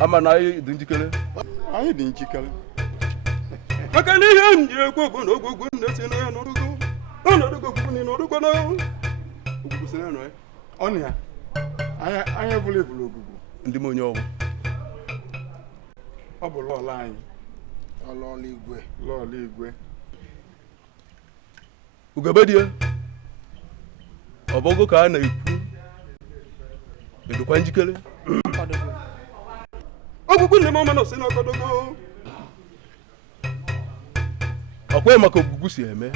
Amana ayi dị njikere. Anyị dị njikere. Maka na ihe ndị egwu na ogwugwu ndị si na ya n'ọdụgụ. Ọnọdụ ogwugwu ni n'ọdụgụ na ogwugwu si na ya. Ọnụ ya. Anyị bụla ebulu ogwugwu. Ndị m onye ọgwụ. Ọ bụ lọọlọ anyị. Lọọlọ igwe. Lọọlọ igwe. Ugabedie. Ọbọgụ ka a na-ekwu. Edukwa njikere. Ogwugwu ndị mama nọ si na ọkọdọgụ. Ọkwa maka ogwugwu si eme.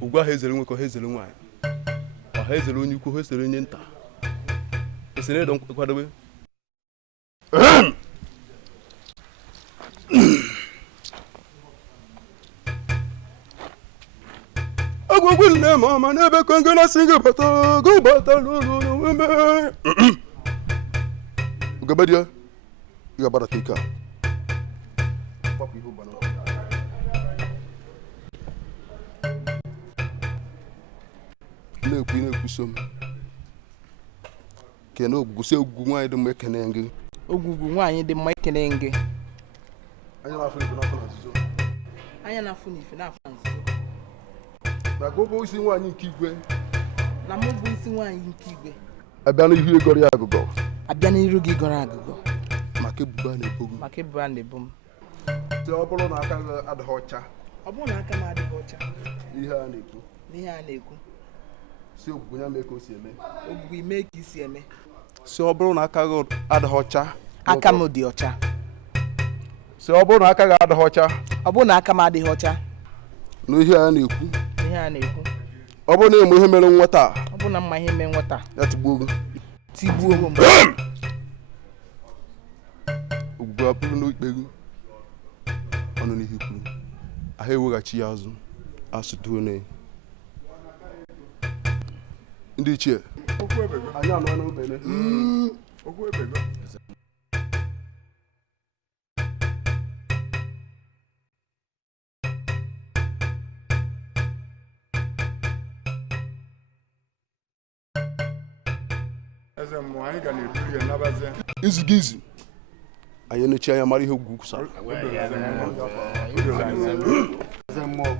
Ugwu ahụ ezere nwoke ha ezere nwaanyị. Ọha ezere onye ukwu ha ezere onye nta. Esi na-edo nkwadobe. Ogwugwu ndị mama n'ebe kongo na singa bata go bata lulu meme. Ugabedie. You about to take her. Na-ekwu so m. Kene ogwugwu ogwugwu nwaanyị dị mma ekene ngị. Ogwugwu nwaanyị dị mma ekene ngị. Anya na-afụ ife n'afọ na nzuzo. Anya na-afụ n'ife n'afọ na nzuzo. Na gobo isi nwaanyị nke igwe. Na mụ bụ isi nwaanyị nke igwe. Abịa n'ihu ịgọrọ ya agụgọ. Abịa n'iru gị gọrọ agụgọ. Maka ebubo a na-ebo gị. Maka ebubo a na-ebo m. Ọ bụrụ na aka gị adịghị ọcha. Ọ bụrụ na aka m adịghị ọcha. Ihe a na-ekwu. N'ihe a na-ekwu. Si ogwugwu ya mee ka o si eme. Ogwugwu ime ka isi eme. Si ọ bụrụ na aka gị adịghị ọcha. Aka m dị ọcha. Si ọ bụrụ na aka gị adịghị ọcha. Ọ bụrụ na aka m adịghị ọcha. N'ihe a na-ekwu. Ihe a na-ekwu. Ọ bụrụ na eme ihe mere nwata. Ọ bụrụ na mma ihe mee nwata. Ya tigbuo gị. Tigbuo m. Ogwugwu apụrụ n'ikpe gị. Ọnụ n'ihe kwuru. Ahụ eweghachi ya azụ. Asụtuo na ndị ichie. Okwu ebego. Anyị anọ n'obele. Okwu ebego. Eze mmụọ anyị ga na-eburu ya nabazie. Iziga izi. Anyị enechi anya mara ihe ogwugwu kwusara. Eze mmụọ.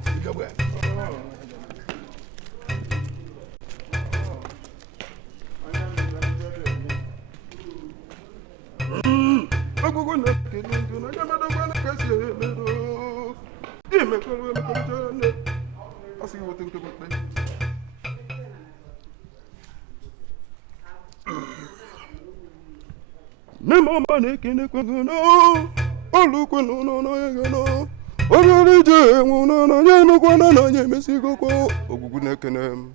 Ogwugwu na kele ndo na gamado gwana kasi eledo. Imekolo jane. Asi wote nke bokpe. Ne mama ne kene kwangana. Olukwe no no no yegana. Ogwugwu je nwuna na nyenu kwana na nyemesi goko. Ogwugwu na kene.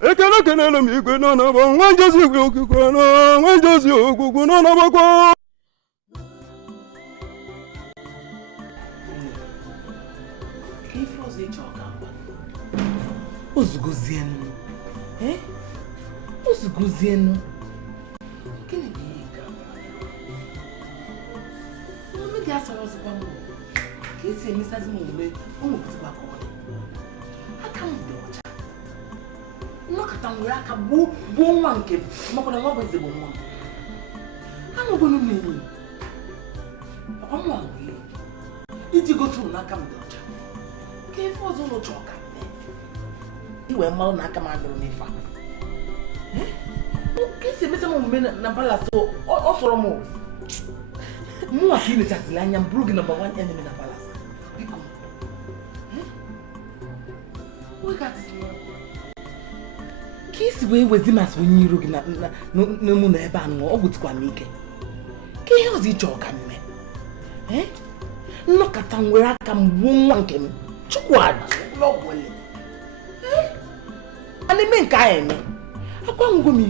Ekele kenele m igwe nọ na ba nwa njozi igwe okikwe na nwa njozi ogwugwu nọ na bakwa. ife ọzọ ịchọ ka ngwa ozugozienu ozugozienu gịnị bụ ihe nke omume gị asọrọ ọzọkwa m ka esi emesazi m omume ụmụpụtụkwa ka ọ dị aka m dị ọcha nnọkọta nwere aka gbuo nwa nke m makwana nwa bụ ezigbo nwa m aṅụgonu m enyi ọkwa nwa nwere iji gotu m n'aka m dị ọcha ka ife ọzọ ụlọ chọọ ka iwe mmanụ na aka m adụrụ n'ife a ka esi emesa m omume na palas ọ sọrọ m mụnwa ka ị mechasịrị anya m bụrụ gị nọmba 1 enemy na palas biko ka isi wee wezi masị onye iro gị n'ụmụ na ebe a nụọ ọ gwụtụkwa m ike ka ihe ọzọ ịchọ ka mme nnọkọta nwere aka m gbuo nwa nke m chukwuadị lọgwele a na-eme nke ahụ eme akwa ngwo m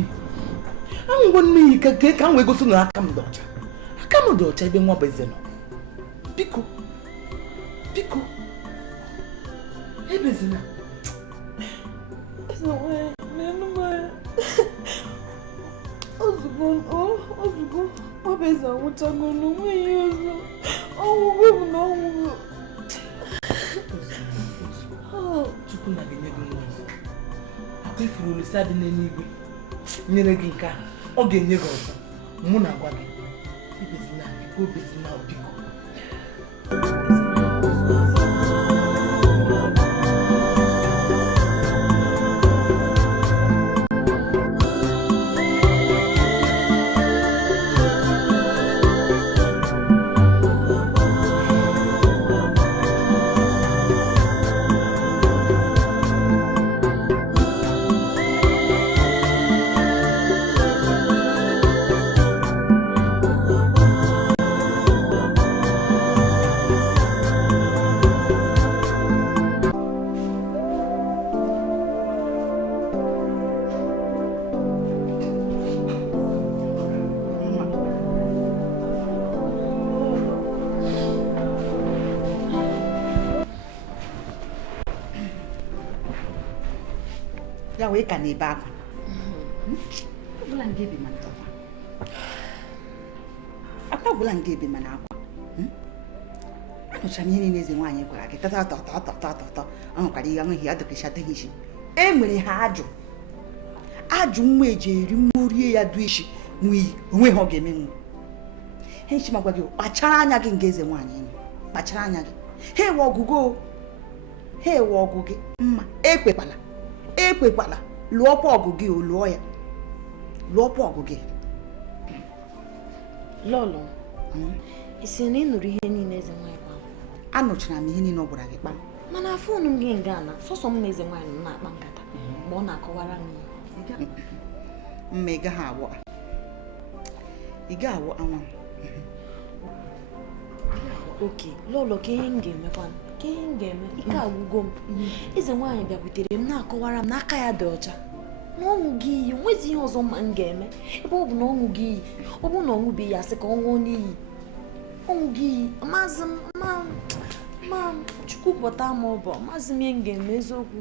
iyi ka m wee gosi na aka m dị ọcha aka m dị ọcha ebe nwa bụ eze nọ biko biko ebezina ozugbo nwabeze anwụchago n'onweghị ọzọ ọnwụgo bụ na ọnwụgo Chukwu na ga-enye gị nwa ọzọ akwa ifuru olisa dị n'eluigwe nyere gị nke a ọ ga-enye gị ọzọ mụ na-agwa gị ibezina biko obezina biko ya wee ka na-ebe akwa ọbụla nga ebe mana akwa ọbụla nga ebe mana akwa anụchara m ihe niile eze nwaanyị gwara gị tọtọtọtọtọtọtọ ọ nwekwara ihe anweghị ya dịkịchataghị isi e nwere ha ajụ nwa eji eri mmụọ rie ya du isi n'iyi onwe ha ọ ga-eme nwa ha echi magwa gị kpachara anya gị nga eze nwaanyị kpachara anya gị ha ewe ọgụ gị mma ekwekwala lụọkwa ọgụ gị o lụọ ya lụọkwa ọgụ gị lọlọ isi na ị nụrụ ihe niile eze nwaanyị kpa anụchara m ihe niile ọ gwara gị kpam mana afọ unu gị nga na sọsọ m na eze nwaanyị na-akpa nkata mgbe ọ na-akọwara m ihe mma ị gaghị awụ anwa oke lọlọ ka ihe m ga-emekwa ka ihe m ga-eme ike agwụgo m eze nwaanyị bịabutere m na-akọwara m n'aka ya dị ọcha na ọṅụ gị iyi nwezi ihe ọzọ ma m ga-eme ebe ọ bụ na ọṅụ gị iyi ọ bụ na ọṅụ bụ iyi asị ka ọ ṅụọ n'iyi ọṅụ gị iyi amazi ma chukwu pụta ma ọ bụ amazi m ihe m ga-eme eziokwu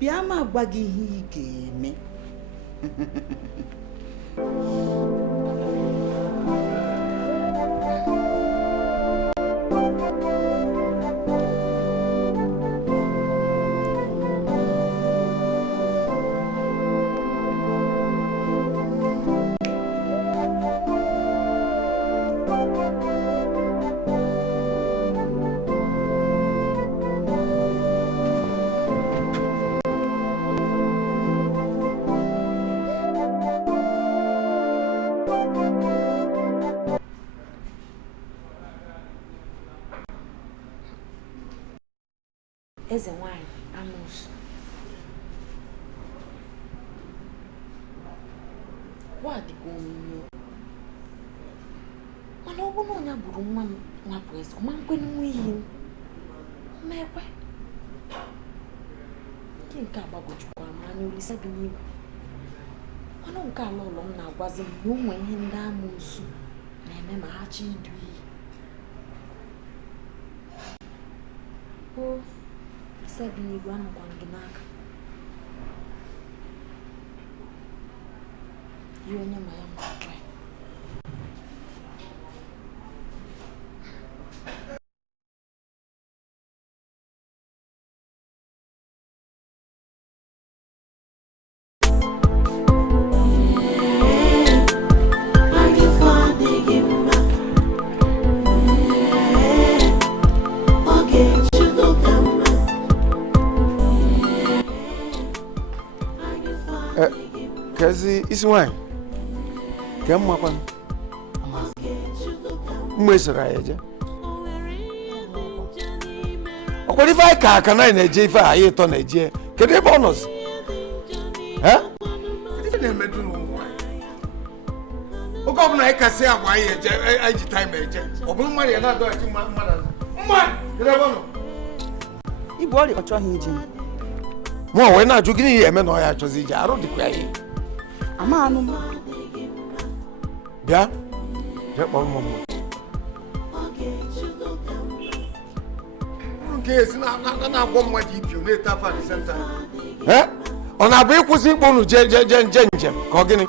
bịa ma agwa gị ihe ị ga-eme eze nwaanyị amụsụ wadịgo onyinyo mana ọ bụrụ na onye gburu nwa m nwapụ eze ọma nkwenye nwa iyi mmekwe nke agbagojukwara m anya olise gị n'igwe mana nke ala ụlọ m na-agwazi m na ụmụ ihe ndị amụsụ na-achọ idu iyi. O asaghị igwe anọkwa gị n'aka. Yi onye ma ya mgbe ya. Kazi isi nwanyị ka mma kwanụ mma esoro anyị eje ọkwara ife anyị ka aka na na-eje ife anyị ịtọ na-eje kedu ebe ọ nọzi ife na-emedu n'ụmụ anyị oge ọbụla anyị kasị agwa anyị eje anyị ji taịm eje ọ bụrụ mmadụ ya na-adọghachi mmadụ kedu ebe ọ nọ Igbo ọrịa ọ chọghị ije mụ wee na-ajụ gịnị ihe eme na ọ ya achọzi ije arụ dịkwa ya ihe ama anụ bịa jee kpọrọ m mma nke esi na-agwọ mmadụ ibio na-ete afọ at the same time ọ na-abụ ịkwụsị ikpọ unu jee njem ka ọ gịnị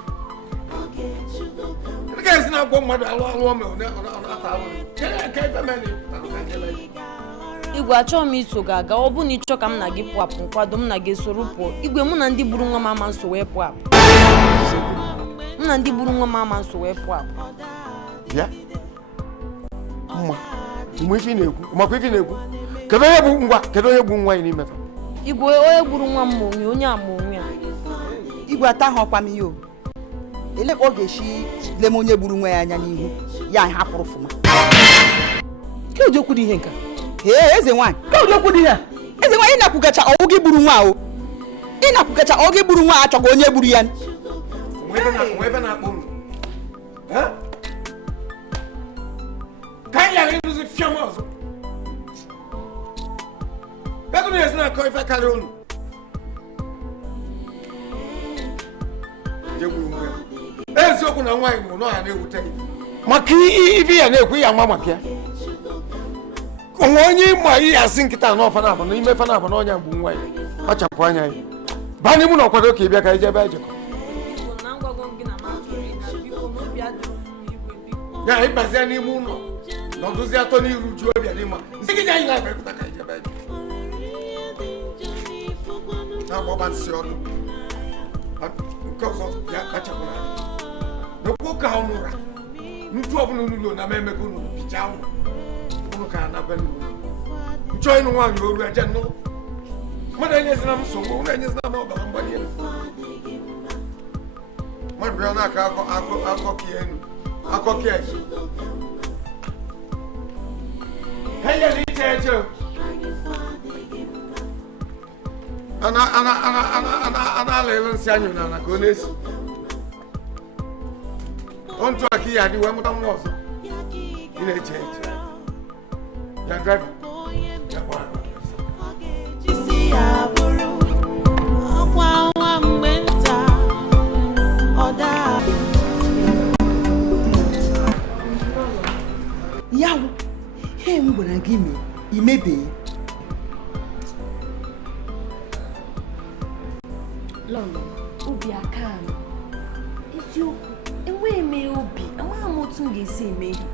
nke esi na-agwọ mmadụ alụ ome ọ na-ata Igwe achọghị m iso gị aga, ọ bụ na ịchọ ka m na gị pụọ apụ nkwado m na gị soro pụọ. Igwe mụ na ndị buru nwa m ama nso wee pụọ apụ. M na ndị buru nwa m ama nso wee pụọ apụ. bịa mma mgbe ife na-ekwu makwa ife na-ekwu kedu onye bụ ngwa kedu onye bụ nwa ya n'ime fa Igwe onye gburu nwa m onwe onye ama onwe ya. Igwe ata ha ọkwa m ihe o ele ka ọ ga-esi lem onye gburu nwa ya anya n'ihu ya hapụrụ fụma Ke ụdị okwu dị ihe nka? eze nwanyị Ke ụdị okwu dị ihe? eze nwanyị ịnakwugacha ọwụ gị gburu nwa o ịnakwugacha ọ gị gburu nwa achọghị onye gburu ya ebe na-akpọ unu ka anyị ghara ịrụzi fiam ọzọ ego na-esi na-akọ ife karịa unu eziokwu na nwaanyị nwụrụ n'ọha na-ewute maka ife ya na-ekwu ya nwa maka ya onwe onye ịma ihe asị nkịta n'ọfa na-abụ na ime fa na-abụ na ọnya mgbu nwa ya kpachapụ anya ya baa n'ime na ọkwado ka ị bịa ka ije ebe ejekọ ya ịbazie n'ime ụlọ na ọdụzi atọ n'iru ju obi adịmma nsị gị anyị na-abịapụta ka ije ebe ejekọ na-agbọba nsị ọnụ nke ọzọ ya kpachapụrụ anya n'okwu ụka ọnụra ntu ọbụla n'ụlọ na mmemego unu pichaa unu ka na be n'ụlọ nchọ ịnụ nwaanyị oru eje nnụlụ mmadụ enyezina m nsogbu unu enyezina m ọbara mgbali elu mmadụ bịa na-aka akọki eji ha nyere iche eje a na-ala nsị anyụ na ka ọ na-esi ọ ntụ aka ihe adị wee mụta nwa ọzọ ị na-eche eche ya driver ya gbara ya wụ ihe m gwara gị mee imebe Lọlọ, obi aka m. Eziokwu, enweghị m obi, amaghị m otu m ga-esi eme ihe.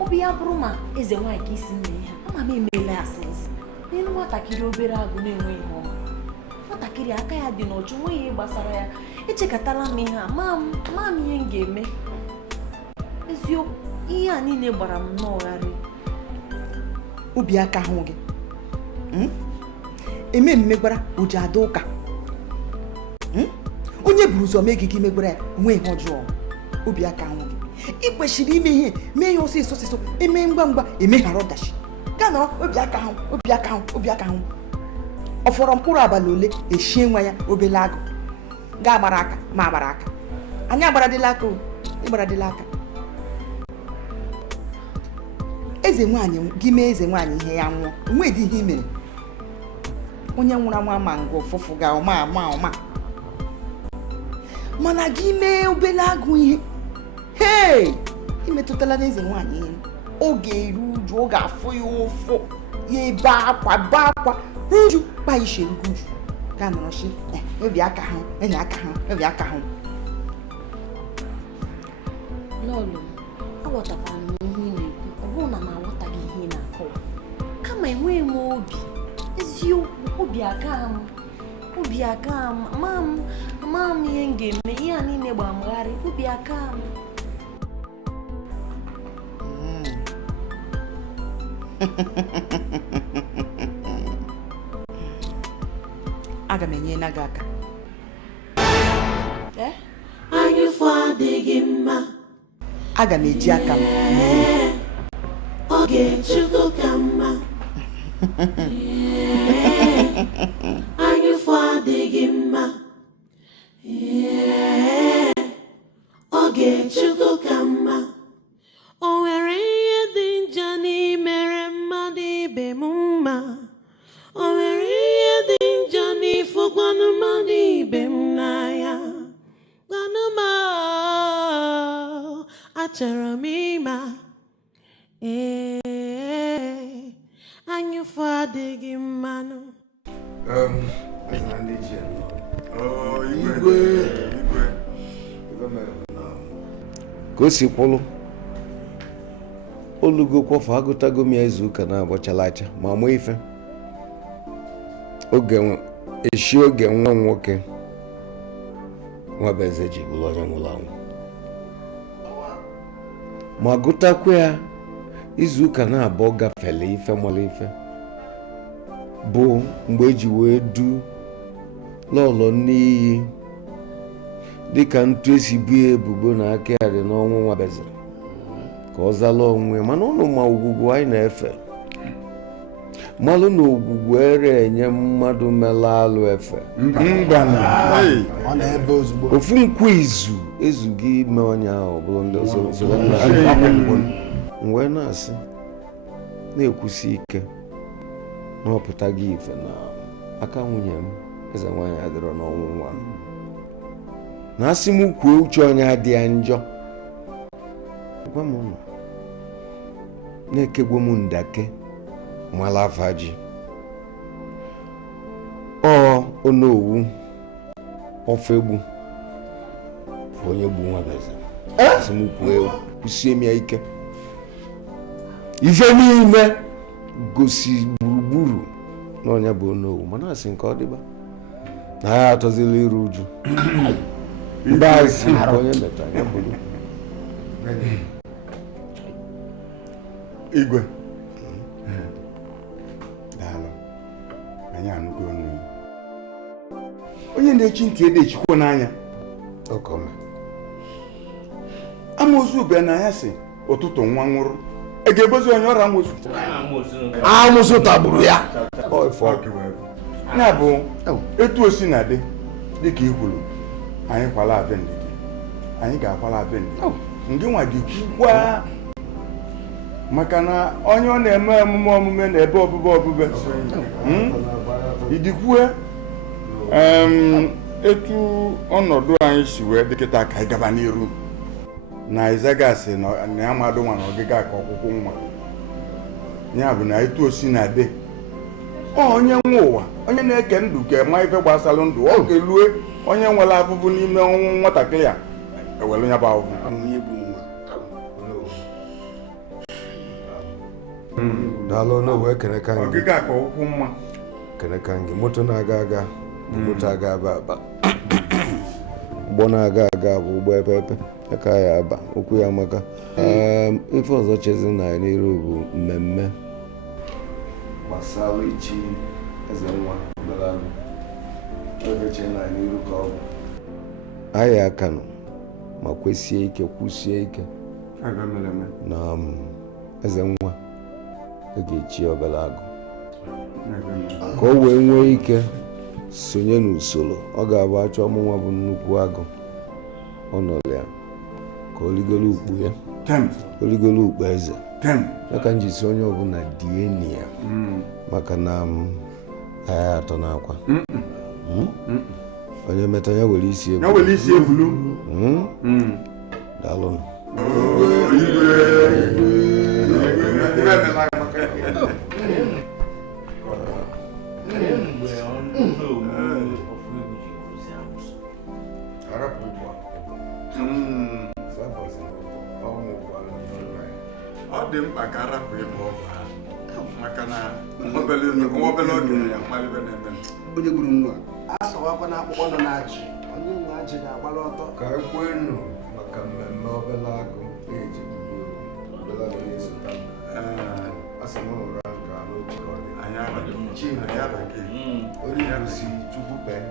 Obi ya bụrụ ma eze nwaanyị ka isi mee ihe, ama m emeela ya asịsị. N'elu nwatakịrị obere agụ na-enweghị ihe ọma. Nwatakịrị aka ya dị n'ọchụ, nweghị ihe gbasara ya. Echekatala m ihe a, ama m ihe m ga-eme. Eziokwu, ihe a niile gbara m n'ọgharị. obi aka hụ gị eme mmegbara o ji ada ụka onye buru ụzọ mee gị ka imegbara ya onwe ihe ọjọọ obi aka hụ gị ị kwesịrị ime ihe mee ihe ọsịsọ ọsịsọ eme ngwa ngwa emeghara ọdachi gaa nọrọ obi aka hụ obi aka hụ ọ fọrọ mkpụrụ abalị ole eshie nwa ya obele agụ gaa gbara aka ma agbara aka anyị agbaradịla aka ịgbaradịla aka eze nwaanyị gị mee eze nwaanyị ihe ya nwụọ onwedị ihe i mere onye nwụrụ anwụ ama ngwa ụfụfụ ga ọma mana gị mee obele agụ ihe imetụ metụtala n'eze nwaanyị elu oge eru uju oge afọ ya ụfụ ya ebe akwa ruju kpa ishe nguju ga nọrọchi obi aka hụ enyi aka hụ obi aka hụ lọlọ aghọtakwara m ihe ị na-ekwu ọ bụrụ na m aghọtaghị ihe ị na-akọwa kama enweghị m obi eziokwu obi aka m ama m ihe m ga-eme ihe a niile gba mgharị obi aka m aga m enye na gị aka anyụfụ adịghị mma aga m eji aka m oge Chukwu ka mma anyụfụ adịghị mma oge Chukwu ka mma o nwere ihe dị njọ n'imere mmadụ ibe m mma o nwere ihe dị njọ n'ifụkwanụ mmadụ ibe m n'anya gwanụ m achọrọ m ịma anyụfụ adịghị mmanụ ka o si kwụlụ olugokwafu agụtago m ya izu ụka na-agbachala acha ma mụ ife oge nwa nwoke nwa bụ eze ji bụrụ onye nwụrụ anwụ ma gụtakwa ya izu ụka na-abụọ gafele ife mara ife bụ mgbe eji wee du lọlọ n'iyi dịka ntụ esi bu ya ebubo na aka ya dị n'ọnwụ nwa beze ka ọ zala onwe mana ụnụ ma ogwugwu anyị na-efe malụ na ogwugwu ere enye mmadụ mela alụ efe ofu nkwu izu ezughị ime onye ahụ bụrụ ndị wee na-asị na-ekwusi ike na ọpụta gị ife na aka nwunye m eze nwaanyị adịrọ n'ọnwụ nwa na asị m kwuo uche onye adị ya njọ gwa m ụlọ na-ekegbu m ndake mala afa ji onowu ofe egbu onye gbu nwa beze asị m kwusie m ya ike ife niile gosi gburugburu na onye bụ onowu mana asị nke ọ dịba na ya atọzila iru uju ndị asị nke onye metara ya bụrụ igwe daalụ anyị anụgo ọnụ onye na-echi ntị ede echikwa n'anya amoosu bịa na ya si ụtụtụ nwa nwụrụ ị ga-ebozi onye ọrịa amoosu tagburu ya ya bụ etu osi na dị dịka i kwuru anyị kwala avendị gị anyị ga-akwala avendị ndị nwa gị kwukwa maka na onye ọ na-eme emume omume na ebe ọbụbe idikwue etu ọnọdụ anyị si wee dịkịta ka anyị gaba n'iru na izagasị na ya mmadụ nwa na ọgịga ka ọkwụkwụ nwa ya bụ na etu osi na dị onye nwe ụwa onye na-eke ndụ ka ma ife gbasara ndụ ọ ga-elue onye nwere afụfụ n'ime ọnwụ nwatakịrị ya ewere ya bụ ahụhụ daalụ n'owe keneka gị ọgịga ka ọkwụkwụ mma keneka gị moto na-aga aga bụ moto aga aba ụgbọ na-aga aga bụ ụgbọ epepe aka ya aba okwu ya maka ife ọzọ chezi na ya n'iru bụ mmemme gbasara ichi eze nwa ogeche na ya n'iru ka ọ bụ anyị aka nọ ma kwesie ike kwusie ike na eze nwa a ga-echi obere agụ ka o wee nwee ike sonye n'usoro ọ ga-abụ achọ ọmụnwa bụ nnukwu agụ ọ nọrọ ya ka oligolo ukpu ya oligolo ukpu eze ya ka njisi onye ọbụla die enyi ya maka na agha atọ n'akwa onye meta ya were isi ebulu daalụ ọ dị mkpa ka arapụ ịgba ọgwụ ha maka na obere oge ya mmalite na-eme onye gburu nwa asọwakwa na akpụkpọ nọ na ajị onye nwe ajị ga-agbala ọtọ ka ekwe nụ maka mmemme obere agụ eji obere agụ na-esota asị m ụra nke a n'otu ka ọ dị anyị abaghị onye kwụsị chukwu kpee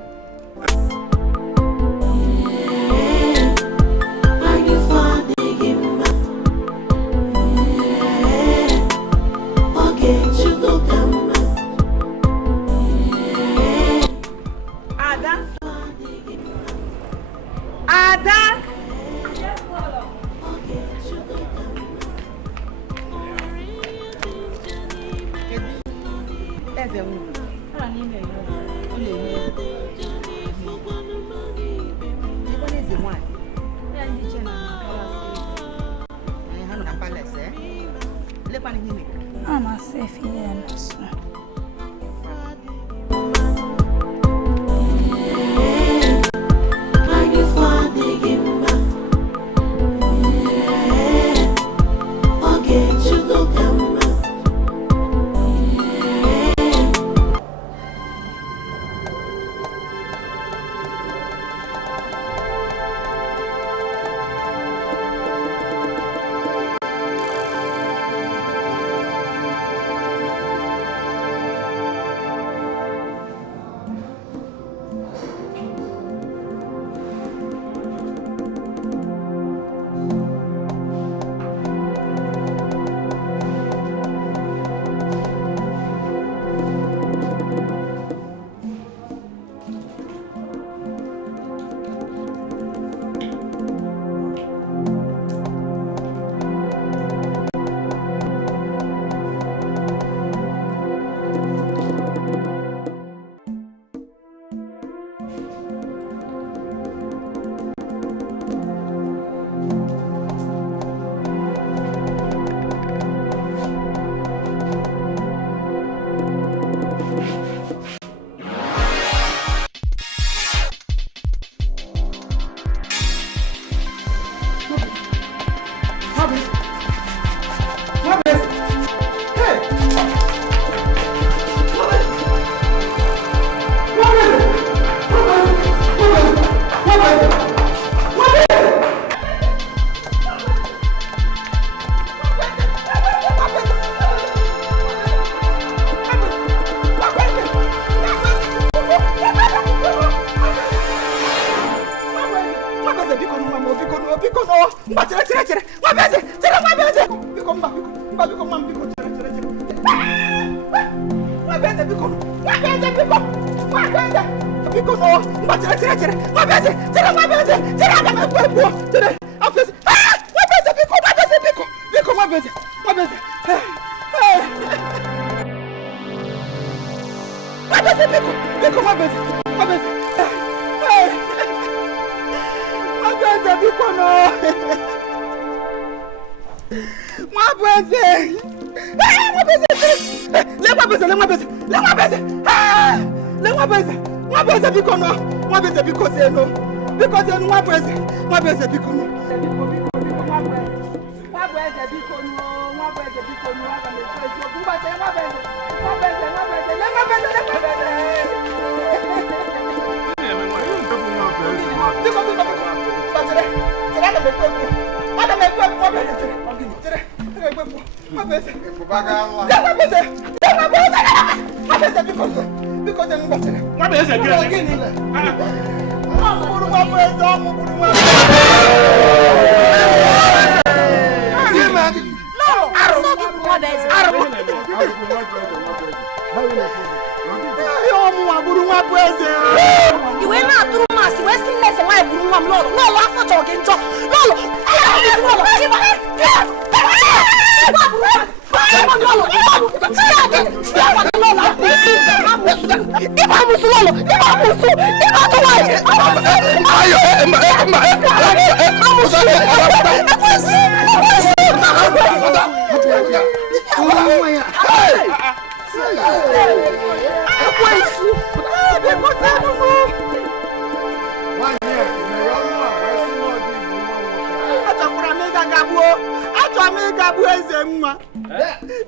Achọkwara m ịga bụ eze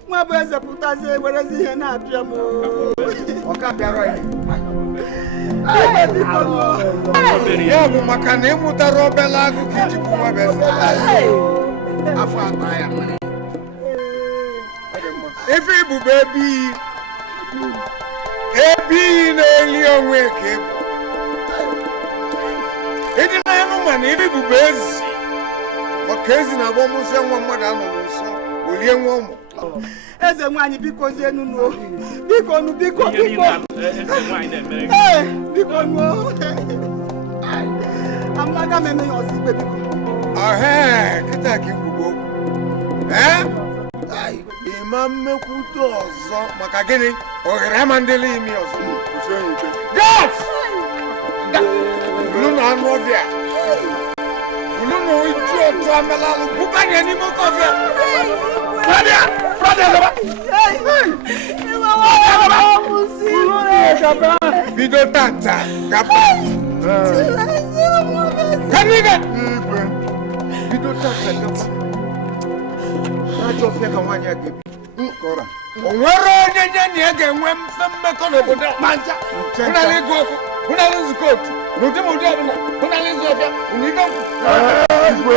nwa bụ eze pụtazi werezi ihe na-apịa m ọka bịara ya bụ maka na ịmụtara obele agụ ka iji bụ nwa bụ eze afọ atọ ya ife ibube ebighị na-eli onwe ka ịbụ ịdị n'anụ mana ife ibube ezi maka ezi na-agba mụsị nwa mmadụ anọghị nso olie nwa ụmụ eze nwaanyị biko zienu n'o biko nu biko amaga m eme ya ọzọ ikpe biko kịta ka ikwugbo okwu ịma mmekwute ọzọ maka gịnị ohere ama ndị imi ọzọ ulu na anụ ọbịa ulu na iju otu amelalụ bụbanye n'ime oke ọbịa bido tata gaba bido tata gaba ajọ ọfịa ka nwaanyị a ga-ebi o nwere onye nye na ya ga-enwe mfe mmekọ n'obodo kpanja hụnala ịgụ ọkụ hụnala nzukọ otu n'ụdị ma ụdị ọbụla hụnala ịzụ ọfịa ụn'ife nkwụ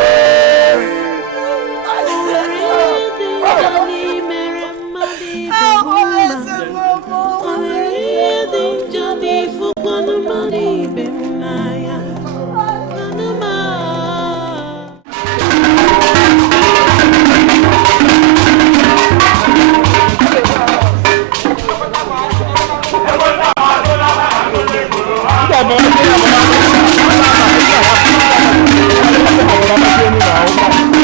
Não,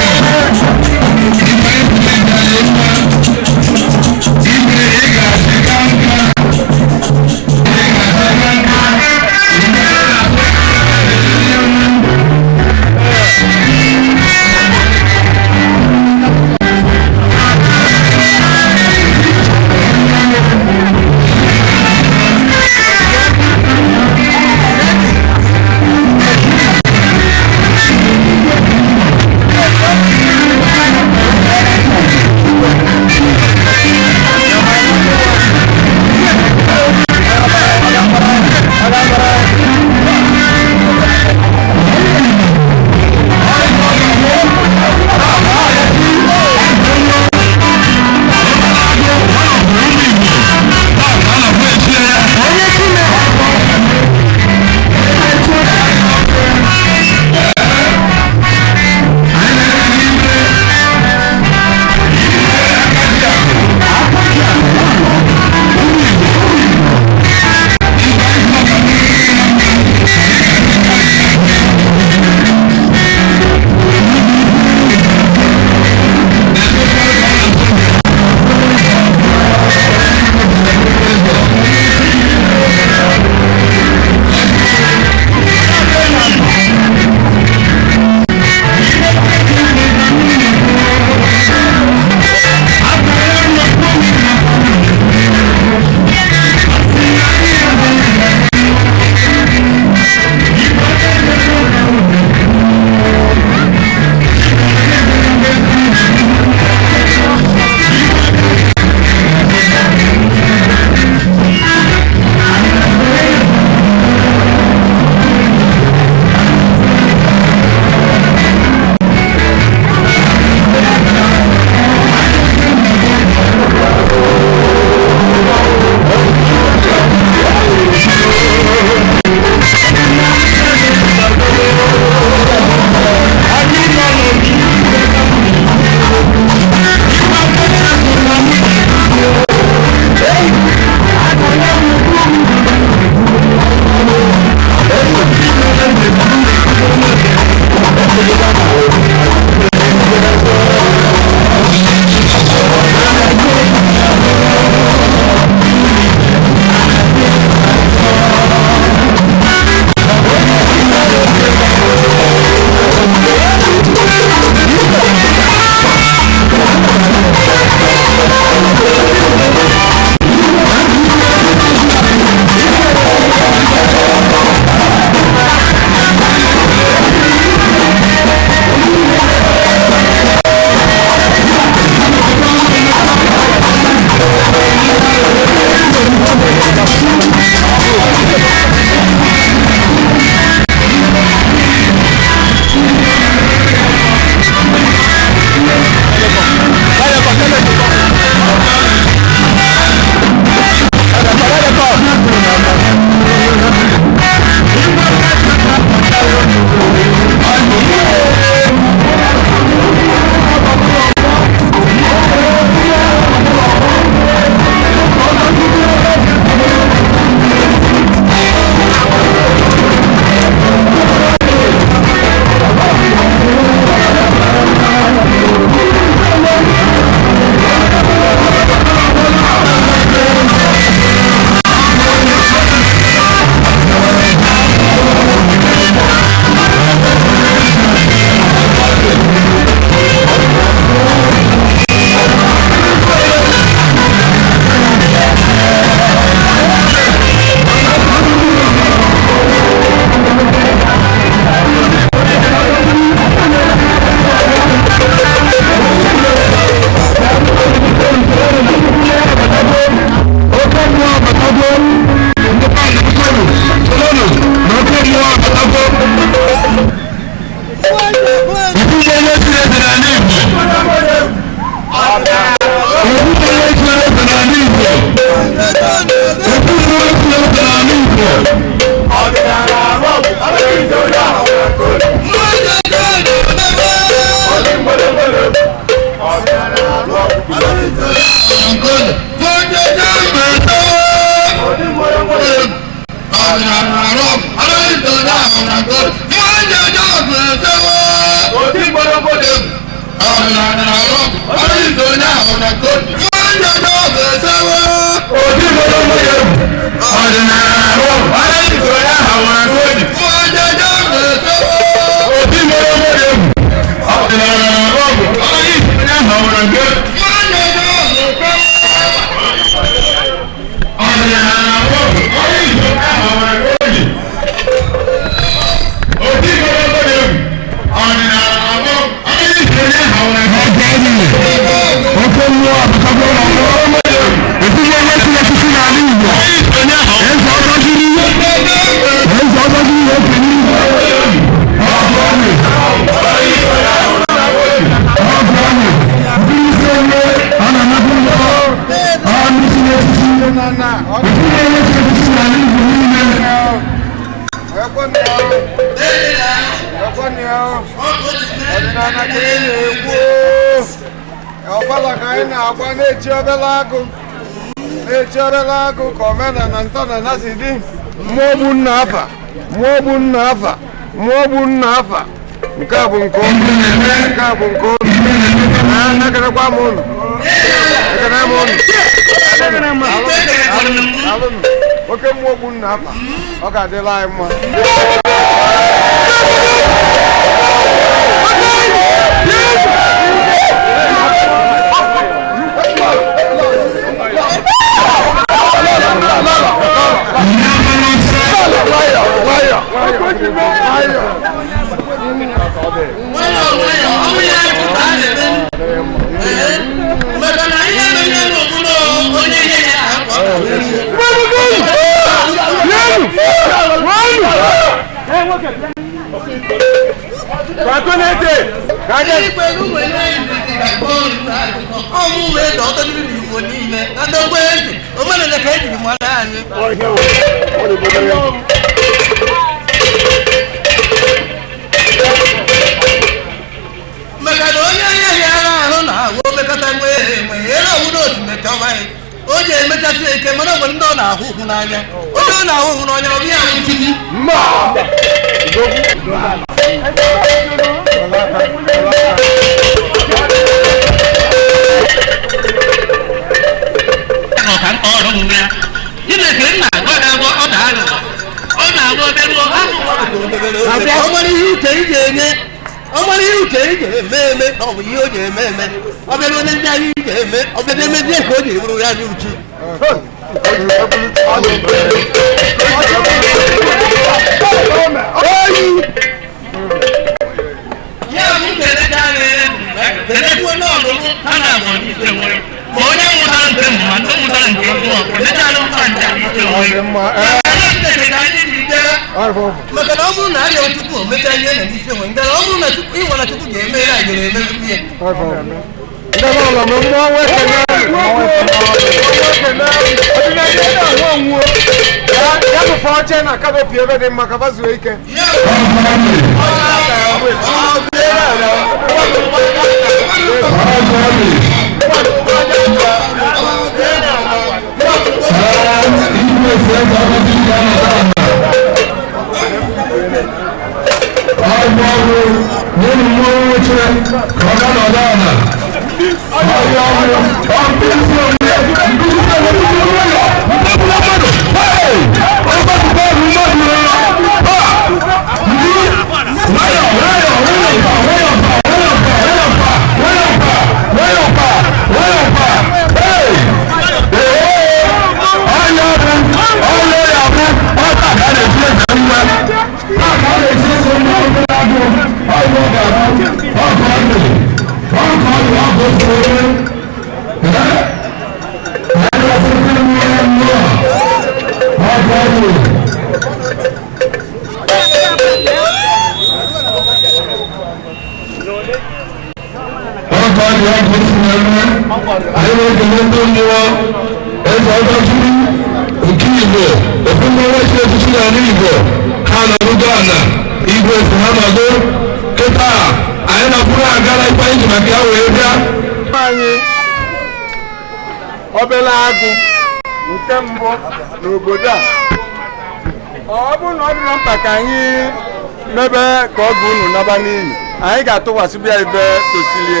mebe ka ọ bụ unu naba n'iyi anyị ga-atụkwasị bịa ibe tosilie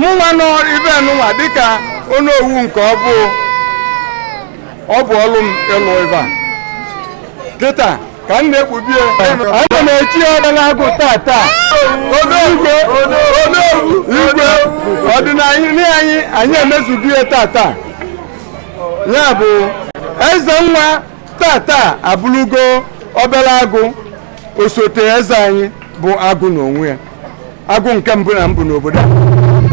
mụnwa nọ ibe nụnwa dịka onye owu nke ọ bụ ọlụ m ịlụ ebe a kịta ka m na-ekpubie ana m echi ọbala agụ tata igwe ọdịnala anyị emezugie tata ya bụ eze nwa tata abụrụgo obere agụ osote eze anyị bụ agụ n'onwe ya agụ nke mbụ na mbụ n'obodo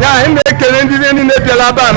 ya anyị na-ekele ndị niile bịara ebe a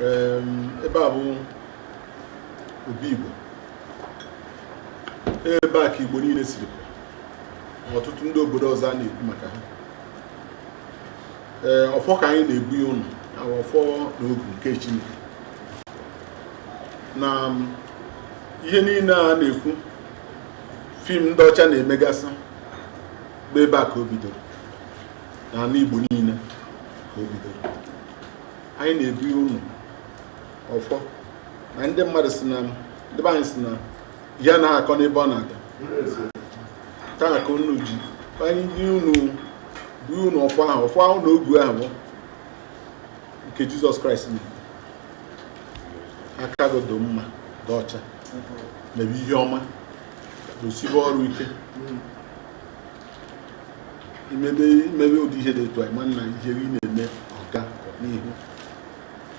ebe a bụ obi Igbo ebe a ka Igbo niile siri ọtụtụ ndị obodo ọzọ a na-ekwu maka ha ọfọ ka anyị na-ebu ya ụnụ ọfọ na ogu nke Chineke na ihe niile a na-ekwu fim ndị ọcha na-emegasị bụ ebe a ka o bidoro n'ala Igbo niile ka o bidoro anyị na-ebu ya ụnụ ọfọ na ndị mmadụ si na ndị be anyị si na ihe anaghị akọ n'ebe ọ na-aga taa ka unu ji anyị ji unu bụ unu ọfọ ahụ na ogu ahụ nke Jizọs Kraịst na aka gị dị mma dị ọcha mebe ihe ọma gosibe ọrụ ike imebe ụdị ihe dị etu anyị mana ihe gị na-eme ọga n'ihu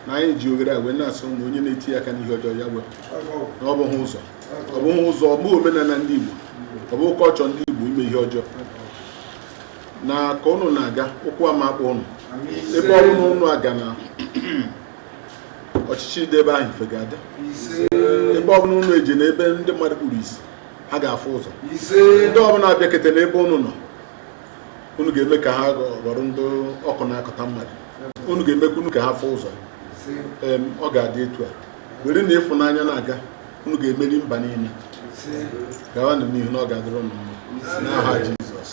na anyị ji oghere a wee na-asụ na onye na-eti aka n'ihe ọjọọ ya wee na ọ bụghị ụzọ ọ bụghị omenala ndị Igbo ọ bụ ụkọchọ ndị Igbo ime ihe ọjọọ na ka ụnụ na-aga ụkwụ ama akpọ ụnụ ebe ọ bụla ụnụ aga na ọchịchị dị ebe ahụ ife ga-ada ebe ọ bụla ụnụ eje na ebe ndị mmadụ kpuru isi ha ga-afụ ụzọ ndị ọbụla abịakete n'ebe ụnụ nọ unu ga-eme ka ha ghọrọ ndị ọkụ na-akọta mmadụ unu ga-emekwa unu ka ha fụ ụzọ ọ ga-adị etu a were na ịfụnanya na-aga unu ga-emeri mba niile gawa nụ n'ihu na ọ ga-adịrị unu mma n'aha Jizọs.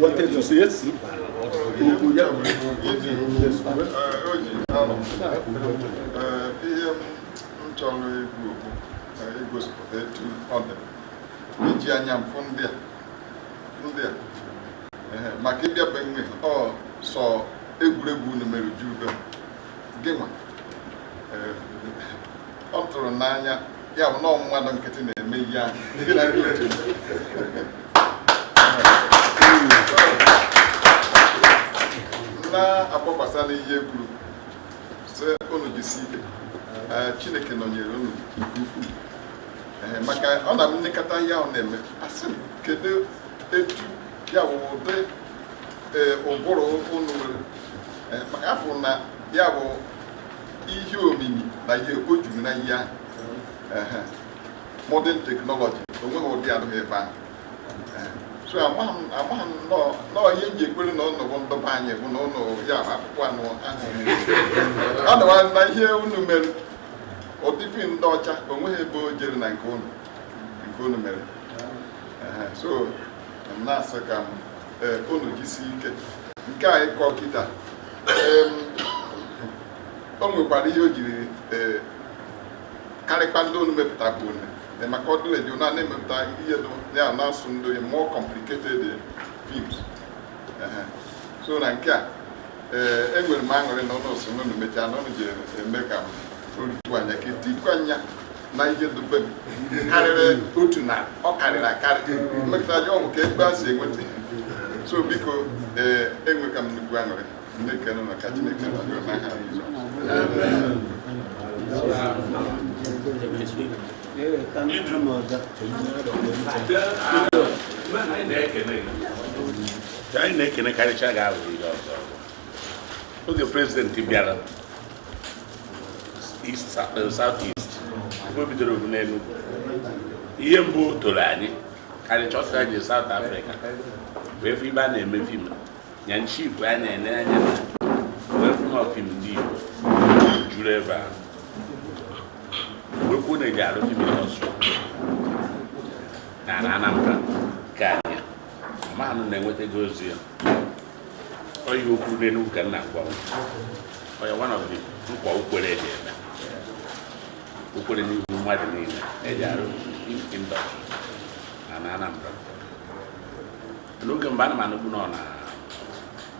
Wanted to say yes? Ihe m chọrọ igosipụta etu ọ dị iji anya mfụ ndị a maka ịbịa be nwe sọ egwuregwu unu mere jube gị nwa ọ tụrụ n'anya ya bụ nọọ mmadụ nkịtị na-eme ihe ahụ gị na ndị otu na-agbakwasa n'ihe kwuru sị unu jisi ike Chineke nọnyere unu nke ukwuu maka ọ na m nlekọta ihe ahụ na-eme asị m kedu etu ya bụ ụdị ụbụrụ unu nwere maka afọ na ya bụ ihe omimi na ihe o juru na ihe ahụ modern technology onweghị ụdị adịghị ebe ahụ so amaghị m nọọ ihe m ji ekwere na ụnụ bụ ndọba anyị bụ na ụnụ ya akwụkwọ anụ anụwa na ihe unu mere ụdị fim ndị ọcha onweghị ebe o jere na nke unu mere so m na-asị ka unu jisi ike nke a ịkọ kịta o nwekwara ihe o jiri karịkwa ndị unu mepụta bụ one maka ọdụleji na na-emepụta ihe ya na-asụ ndị onye more complicated films so na nke a enwere m aṅụrị na ụlọ so n'unu mechaa na ụnụ ji eme ka orutu anya ka etikwu anya na ihe dobe m karịrị otu na ọ karịrị akarị mmekọta ji ọgwụ ka ebe a si enweta so biko enwe ka m nnukwu aṅụrị ndị kene na ka Chineke nọdụ n'aha anyị na-ekene karịcha ga-ahụ ihe ọzọ oge prezidenti bịara South East o bidoro ogu n'Enugu ihe mbụ toro anyị karịcha ọsọ anyị South Africa wee fụ ibe a na-eme fim nya nchipụ a na-ene anya na wee fụ fim ndị Igbo juru ebe a wekwu na eji arụ fim ọsụ na Anambra ka anyị amaghị na-enweta ego ozi ya onye okwu n'Enugu ka nna gwa onye one of the nkwa ukwere eji eme ukwere n'ihu mmadụ niile eji arụ indọstrị na Anambra n'oge mgbe ana m anụgbu nọ na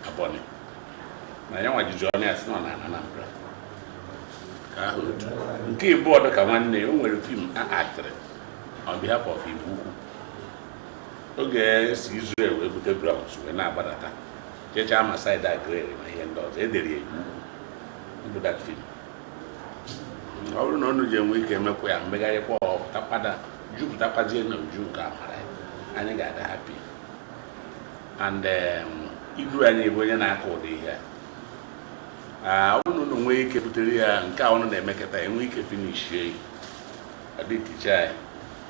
Abọnị na ya nwa jiji ọnụ ya si nọ na Anambra ka ahụ otu nke ịbụọ dị ka nwanne o nwere fim a aktịrị on behalf of Igbo ukwu oge si Israel wee bute Browns wee na-agbadata checha ma side agrary na ihe ndị ọzọ edere ya Igbo that film ọ bụrụ na ọnụ ji enwe ike emekwa ya mmegharịkwa ọpụtakpada jupụtakwazie na uju nke amara anyị ga-ada happy and idu anyị bụ onye na-akọ ụdị ihe a unu na nwee ike butere ya nke a unu na-emekọta enwe ike finishie ọdịticha anyị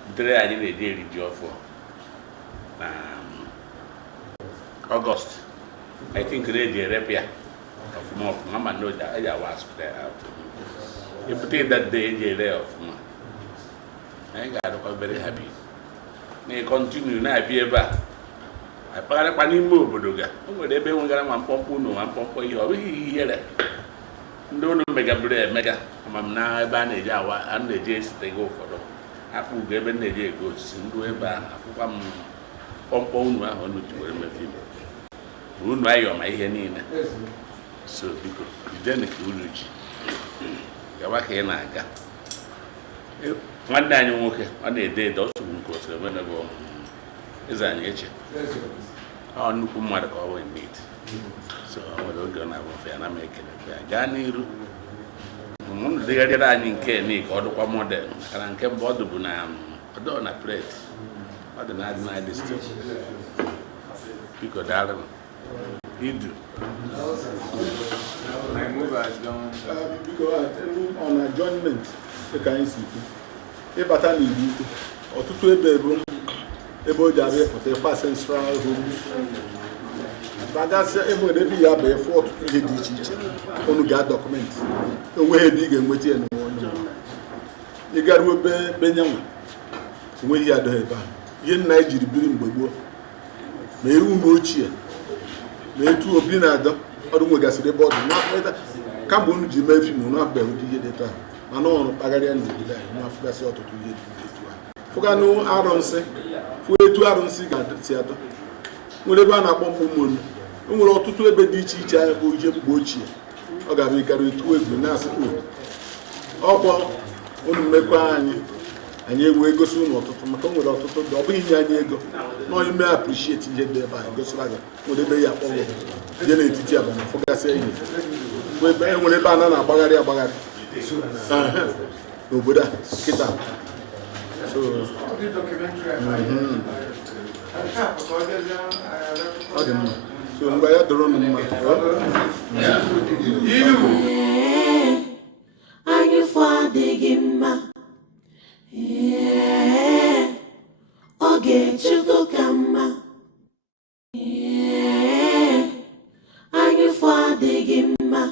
butere anyị na-eji eri ji ọfọ na August I think na-eji erepịa ọfụma ma na eji awa asụpụta ya ebute that day eji ere ọfụma anyị ga-adịkwa very happy na-ekọntinu na-abịa ebe a akpagharịkwa n'ime obodo ga o nwere ebe nwegara nwa mkpọmkpọ unu nwa mkpọmkpọ ihe ọ bụghị ihere ndị unu megaburu emega amam na ebe a na-eji awa a na-eji esite gị ụfọdụ akpụ ugo ebe na-eji ego osisi ndị ebe ahụ akwụkwa m mkpọmkpọ unu ahụ unu ji were mefe igbo unu ayọ ma ihe niile so biko jidenu ka unu ji gawa ka ị na-aga nwanne anyị nwoke ọ na-ede ede ọsogbu nke osiri ebe bụ eze anyị eche ọ nnukwu mmadụ ka ọ wee need so ọ nwere oge ọ na-agbafe ya na m ekele ya gaa n'iru ụmụnụ dịgharịra anyị nke ni ka ọ dịkwa model makana nke mbụ ọ dụbụ na ọdọ na plate ọ dị na adị na adị stil biko daalụ idu biko on adjournment ka anyị si kwu ịbata n'Igbo ute ọtụtụ ebe o ji abịa pụta ịfa ancestral home bagasị ebe ebe ya bụ efu ọtụtụ ihe dị iche iche unu ga-adọkụmentị onweghị ebe ị ga-enweta ya n'onye ị garuo be nyanwa onweghị ya adọghị ebe ahụ ihe nna anyị jiri biri mgbe gboo ma eru ume ochie ma etu obi na-adọ ọdụ nwegasịrị ebe ọ dị na kamgbe unu ji mee fim unu abụghị ụdị ihe dị taa mana ọrụ kpagharịa n'obodo anyị na-afụgasị ọtụtụ ihe dị etu ahụ fụganụ arụnsị fụ etu arụnsị ga-si atọ nwere ebe a na-akpọ mkpụmolu o nwere ọtụtụ ebe dị iche iche anyị bụ ihe mgbe ochie ọ ga-abụ ịgara etu egwu na-asị ọkwa unu mmekọ anyị ewee gosi ụnụ ọtụtụ maka o nwere ọtụtụ dị ọ bụghị inye anyị ego na ime appreciate ihe dị ebe anyị gosiri anyị nwere ebe ya akpọghọ je n'etiti abalị fụgasị ihe enwere ebe a na-agbagharị n'obodo a kịta ọ dị mma so mgbe ya dọrọ nụ mma anyị fọ adịghị mma ọ ga-echukwu ka mma anyị fọ adịghị mma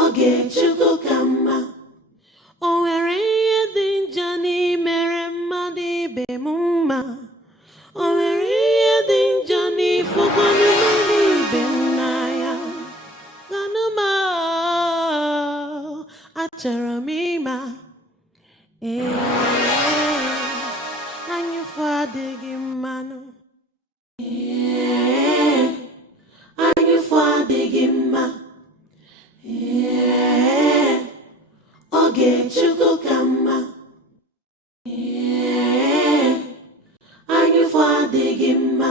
ọ ga-echukwu ka mma o nwere ihe dị njọ n'imere mmadụ ibe m mma o nwere ihe dị njọ n'ifụkwanụ mmadụ ibe m n'anya ganụma achọrọ m ịma anyị fọ adịghị mmanụ anyị fọ adịghị mma ọ ga-echukwu ka mma anyị fọ adịghị mma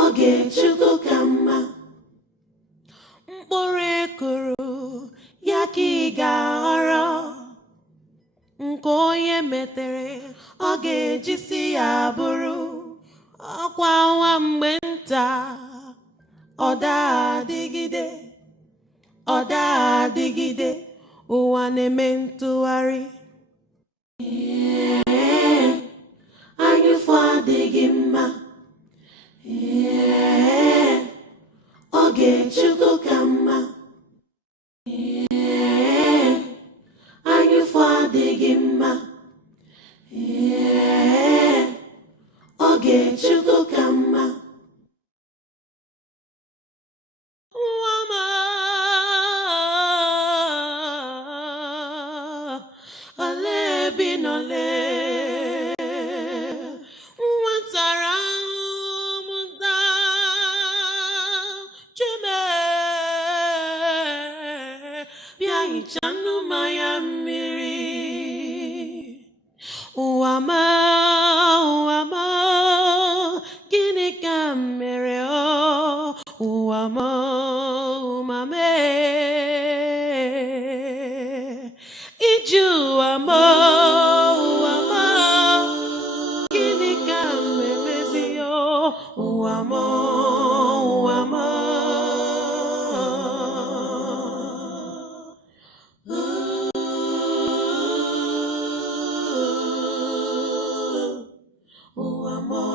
ọ ga-echukwu ka mma mkpụrụ ekuru ya ka ị ga-aghọrọ nke onye metere ọ ga-ejisi ya bụrụ ọkwa nwa mgbe nta ọ da-adịgide ụwa na-eme ntụgharị anyị fọ adịghị mma ọ ga-echukwu ka mma anyị fọ adịghị mma ọ ga-echukwu ka mma amor.